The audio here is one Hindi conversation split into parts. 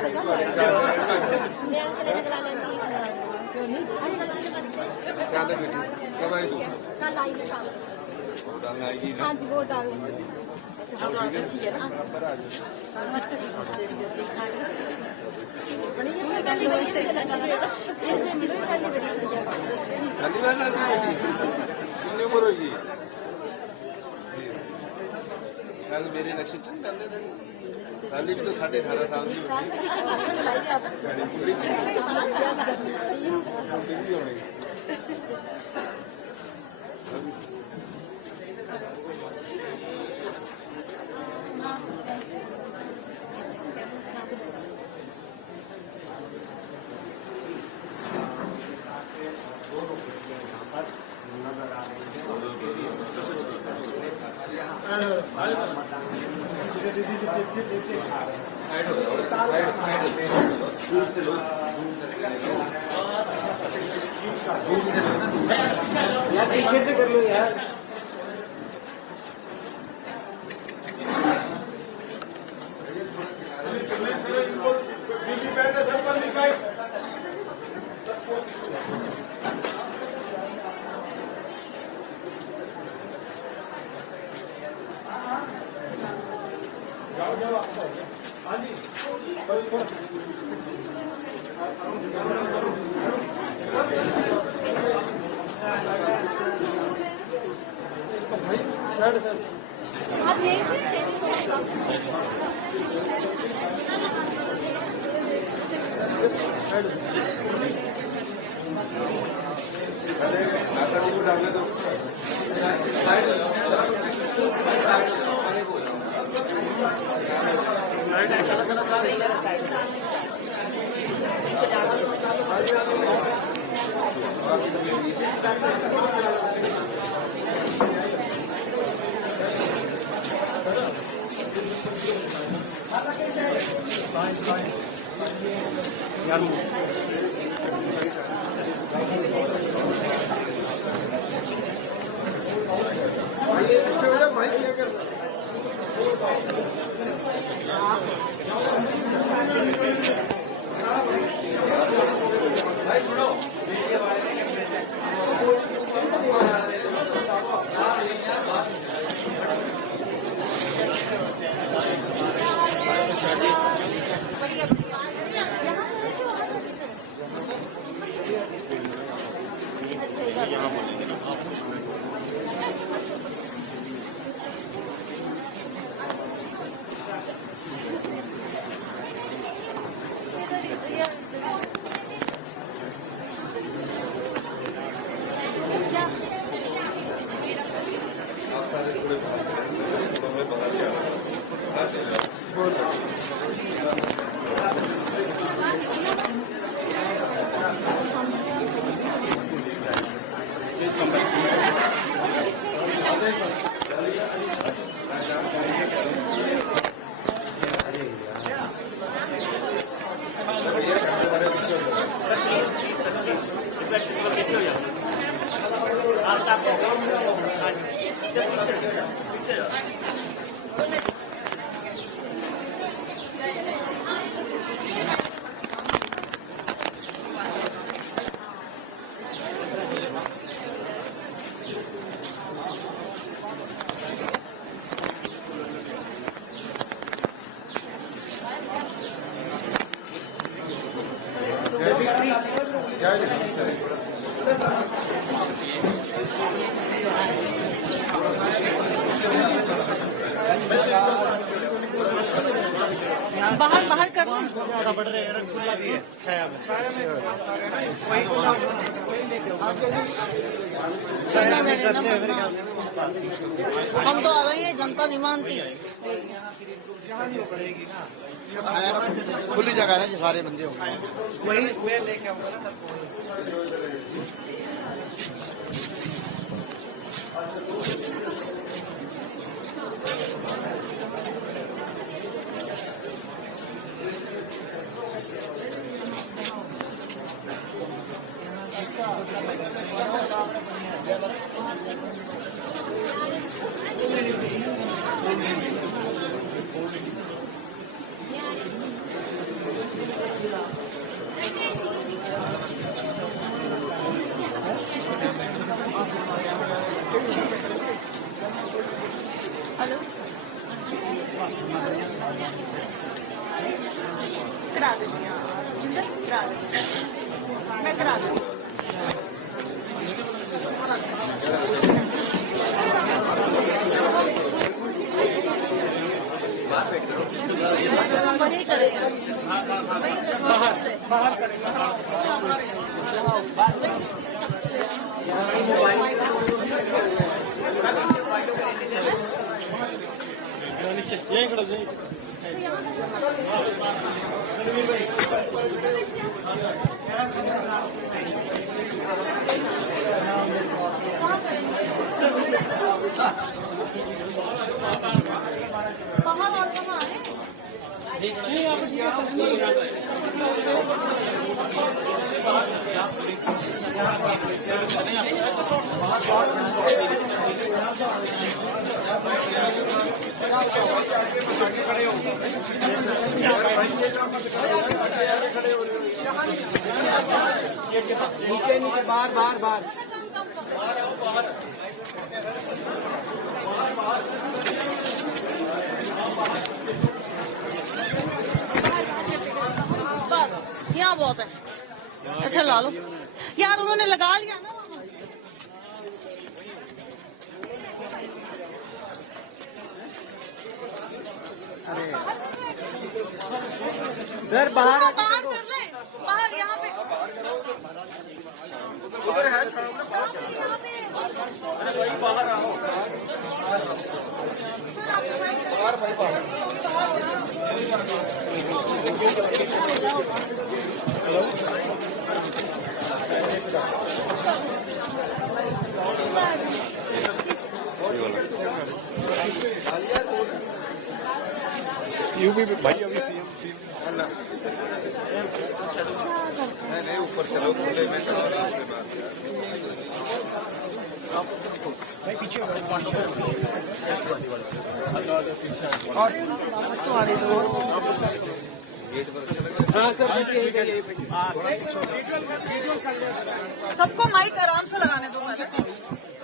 क्या लगे थी? कब आई तू? कल आई है शाम। डालने आएगी ना? हाँ जी वोट डालने। कितनी उम्र होगी? मेरे इलेक्शन चल रहे थे पहले भी तो 18.5 साल की होगी। पीछे से कर लो यार। आप यहीं से डालने दो बाहर बाहर कर लो। ज्यादा बढ़ रहे हैं, खुला भी है छाया में। हम तो आ गए हैं, जनता नहीं मानती। खुली जगह है, सारे बंदे होंगे वही मैं लेके आऊंगा ना सबको। हेलो करा देती हूँ करा देती हूँ मैं करा दूँ वही करेगा बाहर करेंगे। कहाँ और कहाँ है नीचे नीचे बाहर बाहर बाहर। बस यहाँ बहुत है अच्छा ला लो यार उन्होंने लगा लिया ना वहाँ। सर बाहर बाहर कर ले बाहर यहाँ पे उधर है यहाँ पे बाहर आओ बाहर भाई बाहर। यूपी में भाई अभी सीएम नहीं ऊपर चलो खुले में चलो आराम से बात हाँ सर सबको माइक आराम से लगाने दो पहले।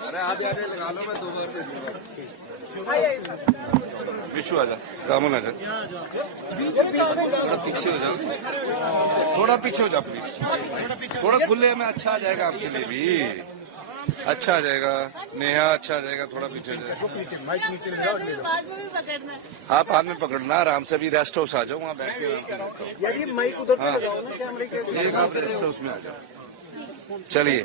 अरे आधे आधे लगा लो मैं 2 बार दे दूंगा विशु आजा कामन आजा थोड़ा पीछे हो जाओ थोड़ा पीछे हो जाओ प्लीज थोड़ा खुले में अच्छा आ जाएगा आपके लिए भी अच्छा आ जाएगा नेहा अच्छा आ जाएगा थोड़ा पीछे हो जाएगा बाद में भी पकड़ना है। आप हाथ में पकड़ना आराम से भी रेस्ट हाउस आ जाओ वहाँ बैठ के आराम से बैठो। यार ये माइक उधर से लगाओ ना कैमरे के। एक आप रेस्ट हाउस में आ जाओ चलिए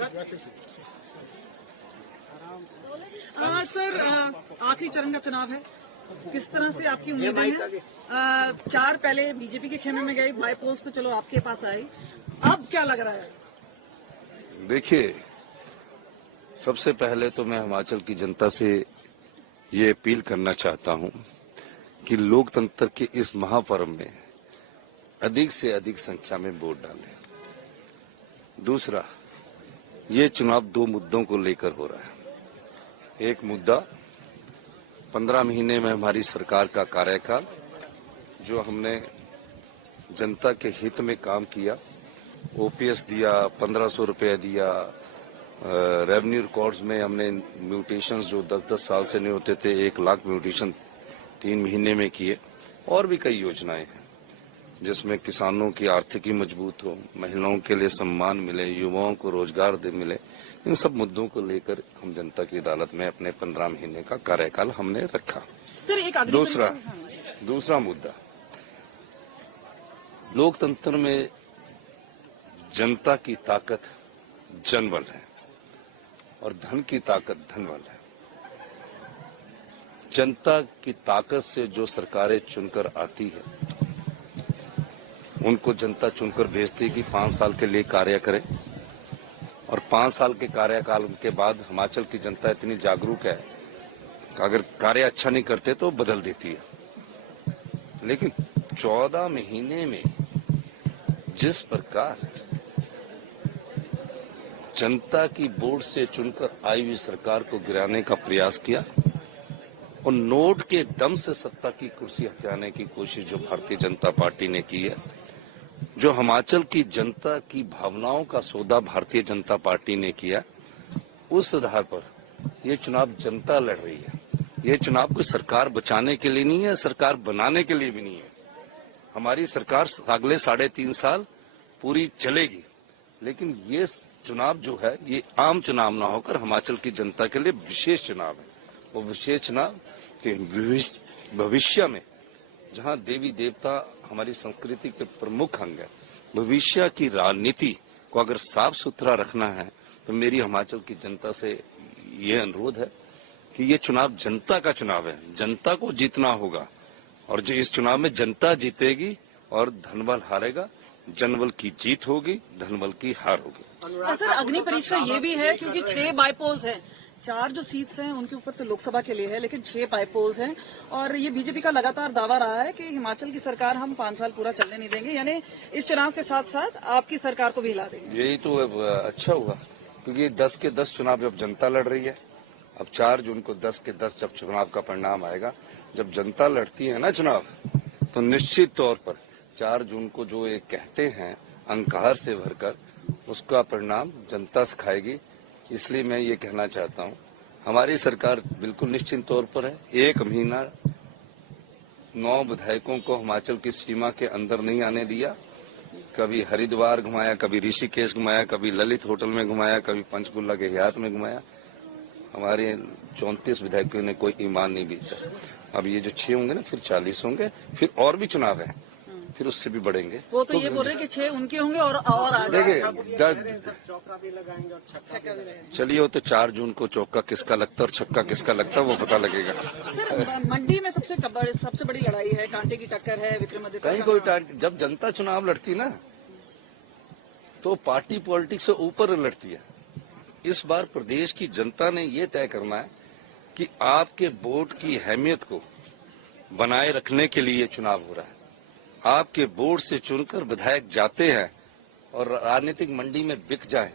सर आखिरी चरण का चुनाव है किस तरह से आपकी उम्मीदें हैं 4 पहले बीजेपी के खेमे में गई बाई पोस्ट तो चलो आपके पास आई अब क्या लग रहा है। देखिए सबसे पहले तो मैं हिमाचल की जनता से ये अपील करना चाहता हूं कि लोकतंत्र के इस महापर्व में अधिक से अधिक संख्या में वोट डालें। दूसरा ये चुनाव 2 मुद्दों को लेकर हो रहा है। एक मुद्दा 15 महीने में हमारी सरकार का कार्यकाल जो हमने जनता के हित में काम किया ओपीएस दिया 1500 रुपया दिया रेवेन्यू रिकॉर्ड्स में हमने म्यूटेशंस जो 10-10 साल से नहीं होते थे 1 लाख म्यूटेशन 3 महीने में किए और भी कई योजनाएं हैं जिसमें किसानों की आर्थिकी मजबूत हो महिलाओं के लिए सम्मान मिले युवाओं को रोजगार मिले इन सब मुद्दों को लेकर हम जनता की अदालत में अपने 15 महीने का कार्यकाल हमने रखा। सर एक दूसरा मुद्दा लोकतंत्र में जनता की ताकत जनबल है और धन की ताकत धनबल है। जनता की ताकत से जो सरकारें चुनकर आती है उनको जनता चुनकर भेजती है कि 5 साल के लिए कार्य करें और 5 साल के कार्यकाल के बाद हिमाचल की जनता इतनी जागरूक है कि अगर कार्य अच्छा नहीं करते तो बदल देती है। लेकिन 14 महीने में जिस प्रकार जनता की वोट से चुनकर आई हुई सरकार को गिराने का प्रयास किया और नोट के दम से सत्ता की कुर्सी हथियाने की कोशिश जो भारतीय जनता पार्टी ने की है जो हिमाचल की जनता की भावनाओं का सौदा भारतीय जनता पार्टी ने किया, उस आधार पर ये चुनाव जनता लड़ रही है। ये चुनाव कोई सरकार बचाने के लिए नहीं है, सरकार बनाने के लिए भी नहीं है। हमारी सरकार अगले 3.5 साल पूरी चलेगी, लेकिन ये चुनाव जो है ये आम चुनाव ना होकर हिमाचल की जनता के लिए विशेष चुनाव है। वो विशेष चुनाव के भविष्य में, जहां देवी देवता हमारी संस्कृति के प्रमुख अंग है, भविष्य की राजनीति को अगर साफ सुथरा रखना है तो मेरी हिमाचल की जनता से ये अनुरोध है कि ये चुनाव जनता का चुनाव है, जनता को जीतना होगा और जो इस चुनाव में जनता जीतेगी और धनबल हारेगा, जनबल की जीत होगी, धनबल की हार होगी। सर अग्नि परीक्षा ये भी है क्योंकि 6 बाईपोल्स हैं, 4 जो सीट्स हैं उनके ऊपर तो लोकसभा के लिए है, लेकिन 6 बाईपोल्स हैं और ये बीजेपी का लगातार दावा रहा है कि हिमाचल की सरकार हम 5 साल पूरा चलने नहीं देंगे, यानी इस चुनाव के साथ साथ आपकी सरकार को भी हिला देंगे। यही तो अच्छा हुआ, क्योंकि 10 के 10 चुनाव जब जनता लड़ रही है, अब 4 जून को 10 के 10 जब चुनाव का परिणाम आएगा, जब जनता लड़ती है ना चुनाव, तो निश्चित तौर पर 4 जून को जो ये कहते हैं अंकार से भरकर, उसका परिणाम जनता से खाएगी। इसलिए मैं ये कहना चाहता हूँ, हमारी सरकार बिल्कुल निश्चित तौर पर है। 1 महीना 9 विधायकों को हिमाचल की सीमा के अंदर नहीं आने दिया। कभी हरिद्वार घुमाया, कभी ऋषिकेश घुमाया, कभी ललित होटल में घुमाया, कभी पंचकुला के हयात में घुमाया। हमारे 34 विधायकों ने कोई ईमान नहीं बेचा। अब ये जो 6 होंगे ना, फिर 40 होंगे, फिर और भी चुनाव है, फिर उससे भी बढ़ेंगे। वो तो ये बोल रहे हैं कि 6 उनके होंगे और आगे देखिए चौका भी लगाएंगे और छक्का भी लगाएंगे। चलिए, वो तो 4 जून को चौका किसका लगता है और छक्का किसका लगता है वो पता लगेगा। सर मंडी में सबसे बड़ी लड़ाई है, कांटे की टक्कर है विक्रमादित्य। कहीं कोई जब जनता चुनाव लड़ती ना, तो पार्टी पॉलिटिक्स से ऊपर लड़ती है। इस बार प्रदेश की जनता ने ये तय करना है कि आपके वोट की अहमियत को बनाए रखने के लिए चुनाव हो रहा है। आपके वोट से चुनकर विधायक जाते हैं और राजनीतिक मंडी में बिक जाए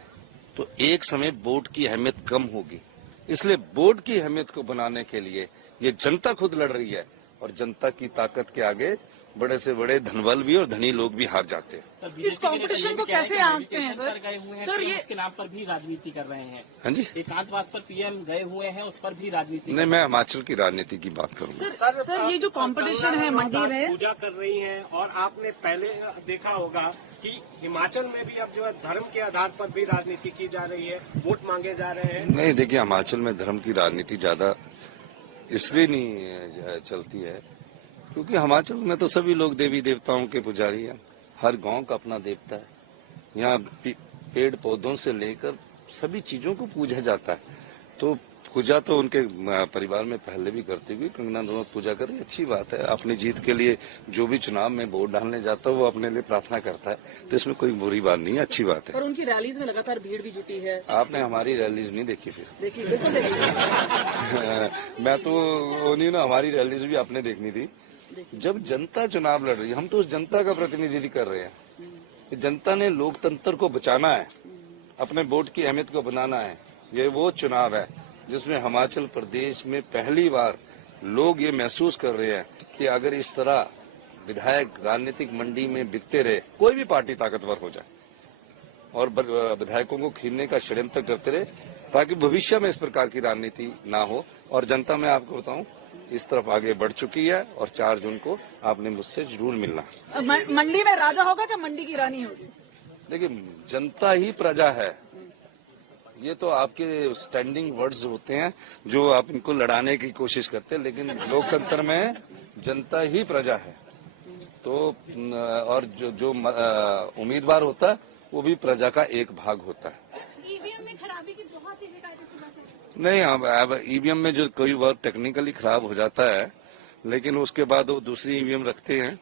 तो एक समय वोट की अहमियत कम होगी। इसलिए वोट की अहमियत को बनाने के लिए ये जनता खुद लड़ रही है और जनता की ताकत के आगे बड़े से बड़े धनबल भी और धनी लोग भी हार जाते हैं। इस कंपटीशन को कैसे आंकते हैं सर? सर ये इसके नाम पर भी राजनीति कर रहे हैं। हाँ जी, एकांतवास पर पीएम गए हुए हैं, उस पर भी राजनीति। नहीं, मैं हिमाचल की राजनीति की बात करूंगा। सर ये जो कंपटीशन है मंडी में, पूजा कर रही हैं और आपने पहले देखा होगा कि हिमाचल में भी अब जो है धर्म के आधार पर भी राजनीति की जा रही है, वोट मांगे जा रहे हैं। नहीं, देखिए, हिमाचल में धर्म की राजनीति ज्यादा इसलिए नहीं चलती है क्योंकि हिमाचल में तो सभी लोग देवी देवताओं के पुजारी हैं। हर गांव का अपना देवता है। यहाँ पेड़ पौधों से लेकर सभी चीजों को पूजा जाता है। तो पूजा तो उनके परिवार में पहले भी करती हुई, कंगना रनौत पूजा कर रही, अच्छी बात है। अपनी जीत के लिए जो भी चुनाव में वोट डालने जाता है वो अपने लिए प्रार्थना करता है, तो इसमें कोई बुरी बात नहीं है, अच्छी बात है। और उनकी रैलीज में लगातार भीड़ भी जुटी है। आपने हमारी रैलीज नहीं देखी थी? देखिए, बिल्कुल देखिए। मैं तो वो नहीं ना, हमारी रैलीज भी आपने देखनी थी। जब जनता चुनाव लड़ रही है, हम तो उस जनता का प्रतिनिधित्व कर रहे हैं। जनता ने लोकतंत्र को बचाना है, अपने वोट की अहमियत को बनाना है। ये वो चुनाव है जिसमें हिमाचल प्रदेश में पहली बार लोग ये महसूस कर रहे हैं कि अगर इस तरह विधायक राजनीतिक मंडी में बिकते रहे, कोई भी पार्टी ताकतवर हो जाए और विधायकों को खींचने का षड्यंत्र करते रहे, ताकि भविष्य में इस प्रकार की राजनीति ना हो। और जनता, मैं आपको बताऊं, इस तरफ आगे बढ़ चुकी है और 4 जून को आपने मुझसे जरूर मिलना। मंडी में राजा होगा क्या मंडी की रानी होगी? देखिए, जनता ही प्रजा है। ये तो आपके स्टैंडिंग वर्ड्स होते हैं जो आप इनको लड़ाने की कोशिश करते हैं, लेकिन लोकतंत्र में जनता ही प्रजा है। तो और जो उम्मीदवार होता है वो भी प्रजा का एक भाग होता है। ईवीएम में खराबी की बहुत सी शिकायतें सुबह से। नहीं, अब ईवीएम में जो कोई बार टेक्निकली खराब हो जाता है, लेकिन उसके बाद वो दूसरी ईवीएम रखते हैं।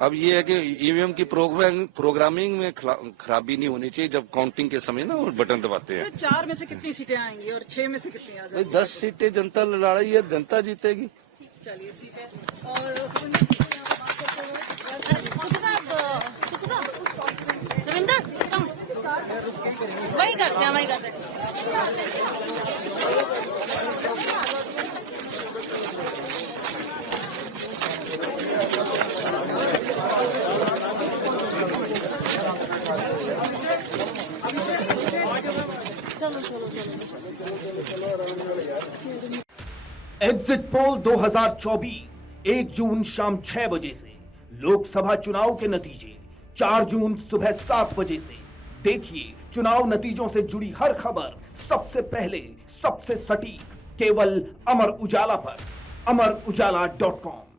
अब ये है कि ईवीएम की प्रोग्रामिंग में खराबी नहीं होनी चाहिए जब काउंटिंग के समय ना वो बटन दबाते हैं। 4 में से कितनी सीटें आएंगी और 6 में से कितनी आ जाएंगी? 10 सीटें जनता लड़ा रही है, जनता जीतेगी। चलिए ठीक है। और रविंदर, तुम वही करते हैं, वही करते हैं। एग्जिट पोल 2024 1 जून शाम 6 बजे से, लोकसभा चुनाव के नतीजे 4 जून सुबह 7 बजे से। देखिए चुनाव नतीजों से जुड़ी हर खबर सबसे पहले, सबसे सटीक, केवल अमर उजाला पर, amarujala.com।